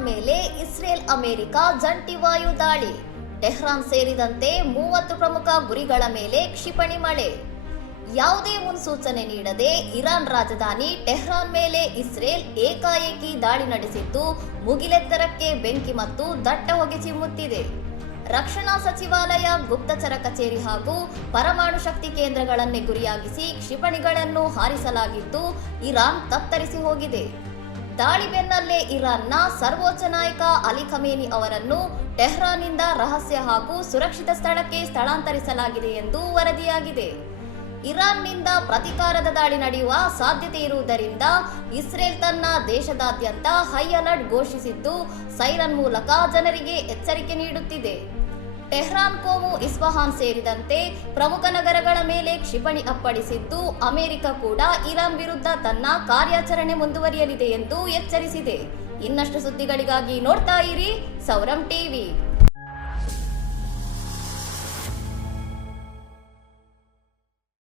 Iran ಮೇಲೆ Israel America ಜಂಟಿ ವಾಯು ದಾಳಿ. ಟೆಹ್ರಾನ್ ಸೇರಿದಂತೆ 30 ಪ್ರಮುಖ ಗುರಿಗಳ ಮೇಲೆ ಕ್ಷಿಪಣಿ ಮಳೆ. ಯಾವುದೇ ಮುನ್ಸೂಚನೆ ನೀಡದೆ ಇರಾನ್ ರಾಜಧಾನಿ ಟೆಹ್ರಾನ್ ಮೇಲೆ ಇಸ್ರೇಲ್ ಏಕಾಏಕಿ ದಾಳಿ ನಡೆಸಿದ್ದು ಮುಗಿಲೆತ್ತರಕ್ಕೆ ಬೆಂಕಿ ಮತ್ತು ದಟ್ಟ ಹೊಗೆ ಚಿಮ್ಮುತ್ತಿದೆ. ರಕ್ಷಣಾ ಸಚಿವಾಲಯ, ಗುಪ್ತಚರ ಕಚೇರಿ ಹಾಗೂ ಪರಮಾಣು ಶಕ್ತಿ ಕೇಂದ್ರಗಳನ್ನೇ ಗುರಿಯಾಗಿಸಿ ಕ್ಷಿಪಣಿಗಳನ್ನು ಹಾರಿಸಲಾಗಿದ್ದು ಇರಾನ್ ತತ್ತರಿಸಿ ಹೋಗಿದೆ. ದಾಳಿ ಬೆನ್ನಲ್ಲೇ ಇರಾನ್ನ ಸರ್ವೋಚ್ಚ ನಾಯಕ ಅಲಿ ಖಮೇನಿ ಅವರನ್ನು ಟೆಹ್ರಾನ್ನಿಂದ ರಹಸ್ಯ ಹಾಗೂ ಸುರಕ್ಷಿತ ಸ್ಥಳಕ್ಕೆ ಸ್ಥಳಾಂತರಿಸಲಾಗಿದೆ ಎಂದು ವರದಿಯಾಗಿದೆ. ಇರಾನ್ನಿಂದ ಪ್ರತೀಕಾರದ ದಾಳಿ ನಡೆಯುವ ಸಾಧ್ಯತೆ ಇರುವುದರಿಂದ ಇಸ್ರೇಲ್ ತನ್ನ ದೇಶದಾದ್ಯಂತ ಹೈ ಅಲರ್ಟ್ ಘೋಷಿಸಿದ್ದು ಸೈರನ್ ಮೂಲಕ ಜನರಿಗೆ ಎಚ್ಚರಿಕೆ ನೀಡುತ್ತಿದೆ. ಟೆಹ್ರಾನ್, ಕೋಮು, ಇಸ್ಫಹಾನ್ ಸೇರಿದಂತೆ ಪ್ರಮುಖ ನಗರಗಳ ಮೇಲೆ ಕ್ಷಿಪಣಿ ಅಪ್ಪಳಿಸಿದ್ದು ಅಮೆರಿಕ ಕೂಡ ಇರಾನ್ ವಿರುದ್ಧ ತನ್ನ ಕಾರ್ಯಾಚರಣೆ ಮುಂದುವರಿಯಲಿದೆ ಎಂದು ಎಚ್ಚರಿಸಿದೆ. ಇನ್ನಷ್ಟು ಸುದ್ದಿಗಳಿಗಾಗಿ ನೋಡ್ತಾ ಇರಿ ಸೌರಂ ಟಿವಿ.